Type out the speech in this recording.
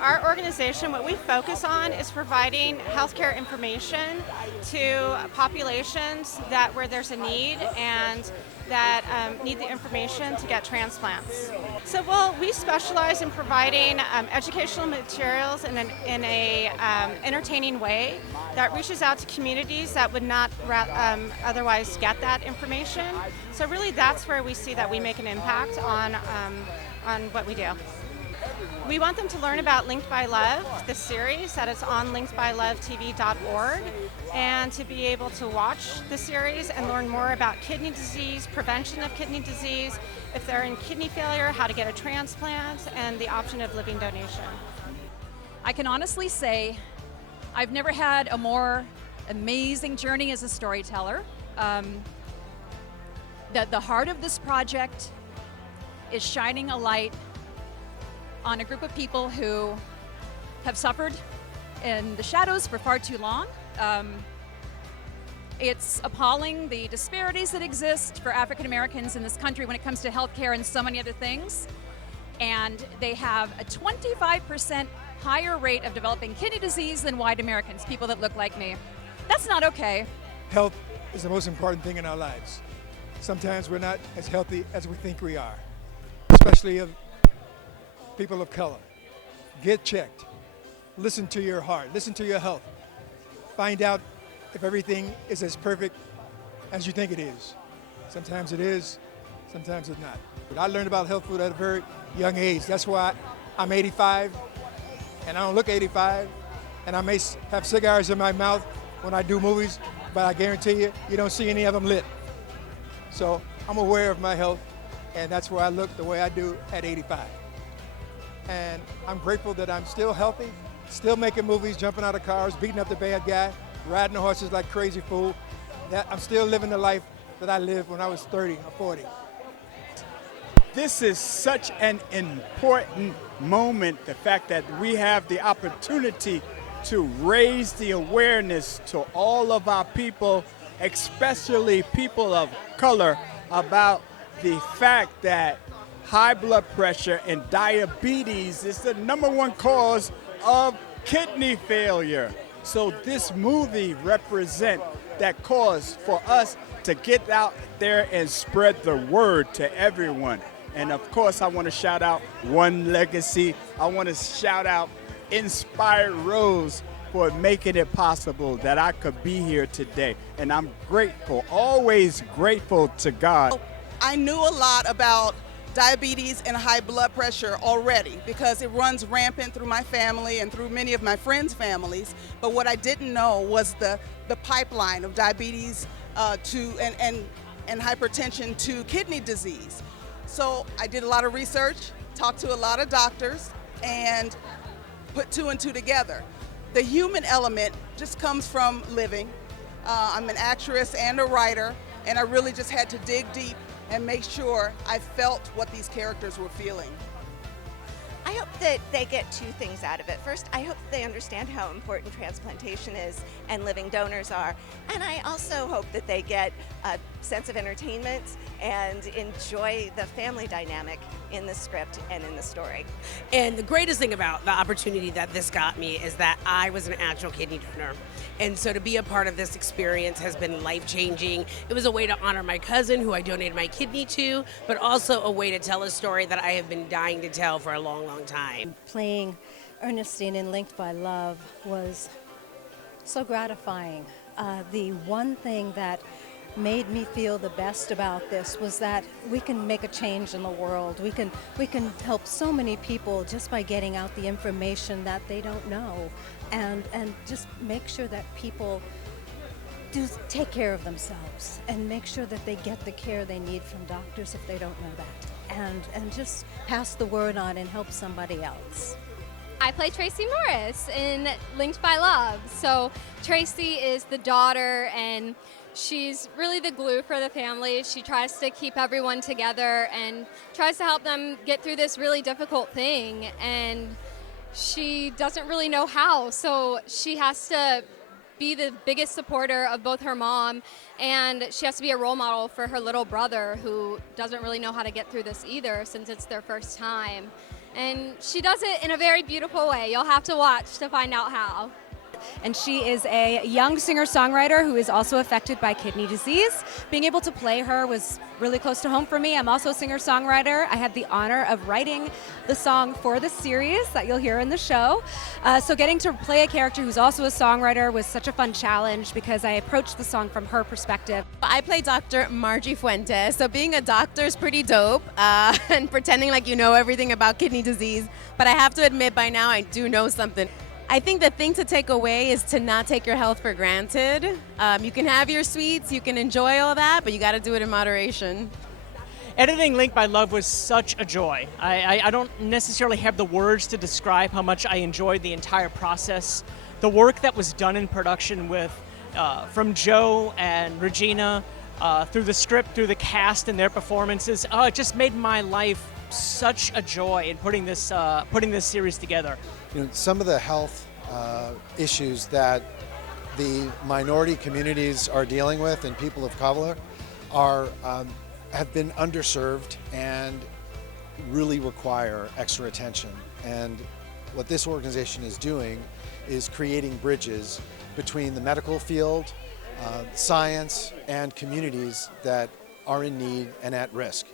our organization, what we focus on is providing healthcare information to populations that where there's a need and that need the information to get transplants. So, well, we specialize in providing educational materials in a entertaining way that reaches out to communities that would not otherwise get that information. So, really, that's where we see that we make an impact on what we do. We want them to learn about Linked by Love, the series that is on linkedbylovetv.org, and to be able to watch the series and learn more about kidney disease, prevention of kidney disease, if they're in kidney failure, how to get a transplant, and the option of living donation. I can honestly say I've never had a more amazing journey as a storyteller. The heart of this project is shining a light on a group of people who have suffered in the shadows for far too long. It's appalling, the disparities that exist for African Americans in this country when it comes to healthcare and so many other things. And they have a 25% higher rate of developing kidney disease than white Americans, people that look like me. That's not okay. Health is the most important thing in our lives. Sometimes we're not as healthy as we think we are, especially of people of color. Get checked. Listen to your heart. Listen to your health. Find out if everything is as perfect as you think it is. Sometimes it is, sometimes it's not. But I learned about health food at a very young age. That's why I'm 85, and I don't look 85, and I may have cigars in my mouth when I do movies, but I guarantee you, you don't see any of them lit. So I'm aware of my health, and that's why I look the way I do at 85. And I'm grateful that I'm still healthy, still making movies, jumping out of cars, beating up the bad guy, riding the horses like crazy fool. That I'm still living the life that I lived when I was 30 or 40. This is such an important moment, the fact that we have the opportunity to raise the awareness to all of our people, especially people of color, about the fact that high blood pressure and diabetes is the #1 cause of kidney failure. So this movie represents that cause for us to get out there and spread the word to everyone. And of course, I want to shout out One Legacy. I want to shout out Inspired Rose for making it possible that I could be here today. And I'm grateful, always grateful to God. I knew a lot about diabetes and high blood pressure already because it runs rampant through my family and through many of my friends' families. But what I didn't know was the pipeline of diabetes and hypertension to kidney disease. So I did a lot of research, talked to a lot of doctors, and put 2 and 2 together. The human element just comes from living. I'm an actress and a writer, and I really just had to dig deep and make sure I felt what these characters were feeling. I hope that they get 2 things out of it. First, I hope they understand how important transplantation is and living donors are. And I also hope that they get a sense of entertainment and enjoy the family dynamic in the script and in the story. And the greatest thing about the opportunity that this got me is that I was an actual kidney donor. And so to be a part of this experience has been life-changing. It was a way to honor my cousin who I donated my kidney to, but also a way to tell a story that I have been dying to tell for a long, long time. Playing Ernestine in Linked by Love was so gratifying. The one thing that made me feel the best about this was that we can make a change in the world. We can help so many people just by getting out the information that they don't know, and just make sure that people do take care of themselves and make sure that they get the care they need from doctors if they don't know that, and just pass the word on and help somebody else. I play Tracy Morris in Linked by Love. So Tracy is the daughter, and she's really the glue for the family. She tries to keep everyone together and tries to help them get through this really difficult thing. And she doesn't really know how, so she has to be the biggest supporter of both her mom, and she has to be a role model for her little brother who doesn't really know how to get through this either since it's their first time. And she does it in a very beautiful way. You'll have to watch to find out how. And she is a young singer-songwriter who is also affected by kidney disease. Being able to play her was really close to home for me. I'm also a singer-songwriter. I had the honor of writing the song for the series that you'll hear in the show. So getting to play a character who's also a songwriter was such a fun challenge because I approached the song from her perspective. I play Dr. Margie Fuentes, so being a doctor is pretty dope, and pretending like you know everything about kidney disease, but I have to admit by now I do know something. I think the thing to take away is to not take your health for granted. You can have your sweets, you can enjoy all that, but you got to do it in moderation. Editing Linked by Love was such a joy. I don't necessarily have the words to describe how much I enjoyed the entire process. The work that was done in production with from Joe and Regina, through the script, through the cast and their performances, it just made my life such a joy in putting this series together. You know, some of the health issues that the minority communities are dealing with and people of color have been underserved and really require extra attention. And what this organization is doing is creating bridges between the medical field, science, and communities that are in need and at risk.